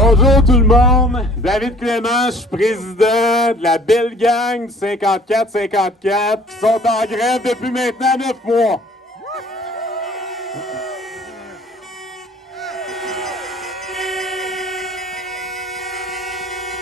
Bonjour tout le monde, David Clément, je suis président de la belle gang du 54-54 qui sont en grève depuis maintenant 9 mois.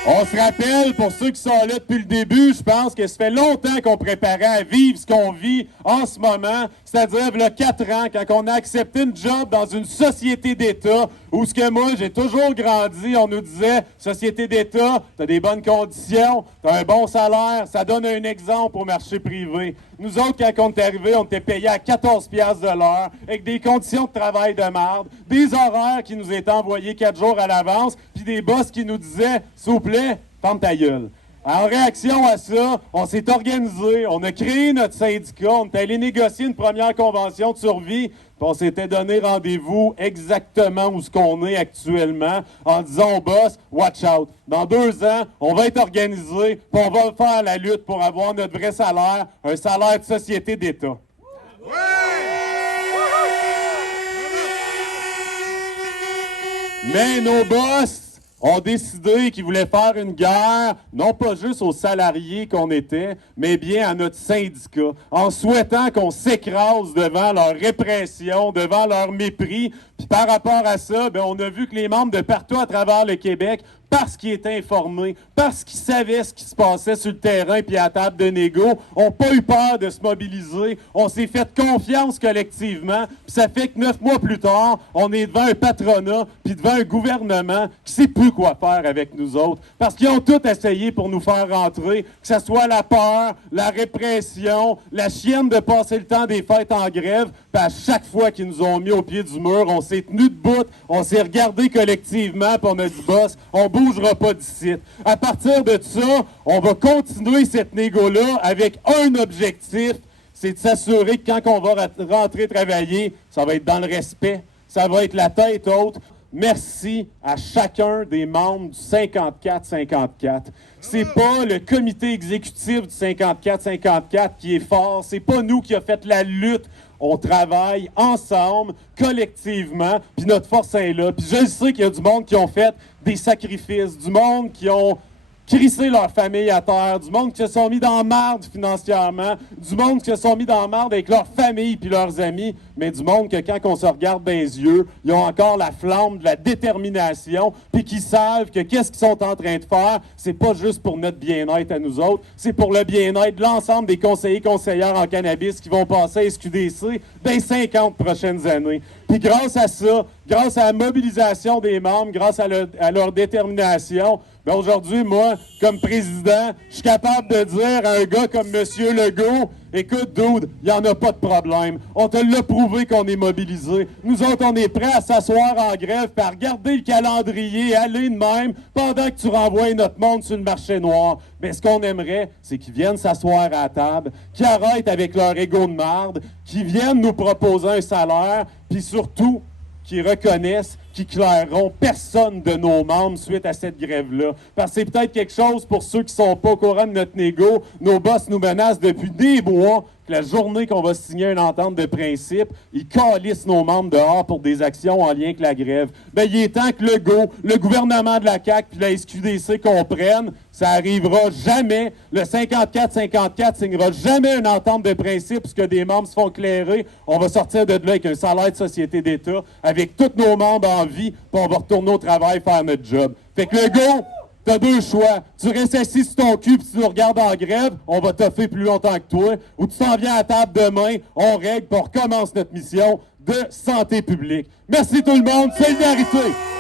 On se rappelle, pour ceux qui sont là depuis le début, je pense que ça fait longtemps qu'on préparait à vivre ce qu'on vit en ce moment, c'est-à-dire il y a 4 ans, quand on a accepté une job dans une société d'État, où ce que moi, j'ai toujours grandi, on nous disait, société d'État, t'as des bonnes conditions, t'as un bon salaire, ça donne un exemple au marché privé. Nous autres, quand on est arrivés, on était payés à 14$ de l'heure, avec des conditions de travail de merde, des horaires qui nous étaient envoyés 4 jours à l'avance, puis des boss qui nous disaient, s'il vous plaît, ferme ta gueule. En réaction à ça, on s'est organisé, on a créé notre syndicat, on est allé négocier une première convention de survie, puis on s'était donné rendez-vous exactement où ce qu'on est actuellement, en disant au boss, watch out, dans 2 ans, on va être organisé, puis on va faire la lutte pour avoir notre vrai salaire, un salaire de société d'État. Mais nos boss ont décidé qu'ils voulaient faire une guerre, non pas juste aux salariés qu'on était, mais bien à notre syndicat, en souhaitant qu'on s'écrase devant leur répression, devant leur mépris. Puis par rapport à ça, on a vu que les membres de partout à travers le Québec, parce qu'ils étaient informés, parce qu'ils savaient ce qui se passait sur le terrain puis à la table de négo, n'ont pas eu peur de se mobiliser. On s'est fait confiance collectivement. Puis ça fait que 9 mois plus tard, on est devant un patronat puis devant un gouvernement qui ne sait plus quoi faire avec nous autres. Parce qu'ils ont tout essayé pour nous faire rentrer, que ce soit la peur, la répression, la chienne de passer le temps des fêtes en grève. Puis à chaque fois qu'ils nous ont mis au pied du mur, on s'est tenu debout, on s'est regardé collectivement puis on a dit « Boss, on bougera pas d'ici. » À partir de ça, on va continuer cette négo-là avec un objectif, c'est de s'assurer que quand on va rentrer travailler, ça va être dans le respect, ça va être la tête haute. Merci à chacun des membres du 54-54. C'est pas le comité exécutif du 54-54 qui est fort, c'est pas nous qui a fait la lutte. On travaille ensemble, collectivement, puis notre force est là. Puis je sais qu'il y a du monde qui ont fait des sacrifices, du monde qui ont crissé leur famille à terre, du monde qui se sont mis dans la merde financièrement, du monde qui se sont mis dans la merde avec leur famille puis leurs amis, mais du monde que quand on se regarde dans les yeux, ils ont encore la flamme de la détermination, puis qui savent que qu'est-ce qu'ils sont en train de faire, c'est pas juste pour notre bien-être à nous autres, c'est pour le bien-être de l'ensemble des conseillers conseillères en cannabis qui vont passer à SQDC dans les 50 prochaines années. Puis grâce à ça, grâce à la mobilisation des membres, grâce à leur détermination, aujourd'hui, moi, comme président, je suis capable de dire à un gars comme M. Legault, écoute, dude, il n'y en a pas de problème. On te l'a prouvé qu'on est mobilisé. Nous autres, on est prêts à s'asseoir en grève et à regarder le calendrier, aller de même, pendant que tu renvoies notre monde sur le marché noir. Mais ce qu'on aimerait, c'est qu'ils viennent s'asseoir à la table, qu'ils arrêtent avec leur égo de marde, qu'ils viennent nous proposer un salaire, puis surtout, qui reconnaissent, qui claireront personne de nos membres suite à cette grève-là. Parce que c'est peut-être quelque chose pour ceux qui ne sont pas au courant de notre négo. Nos boss nous menacent depuis des mois que la journée qu'on va signer une entente de principe, ils calissent nos membres dehors pour des actions en lien avec la grève. Il est temps que le gouvernement de la CAQ puis la SQDC comprennent, ça arrivera jamais. Le 54-54 signera jamais une entente de principe parce que des membres se font clairer. On va sortir de là avec un salaire de société d'État, avec tous nos membres en vie, puis on va retourner au travail faire notre job. Fait que t'as 2 choix. Tu restes assis sur ton cul puis tu nous regardes en grève, on va toffer plus longtemps que toi. Ou tu t'en viens à la table demain, on règle puis on recommence notre mission de santé publique. Merci tout le monde. Solidarité!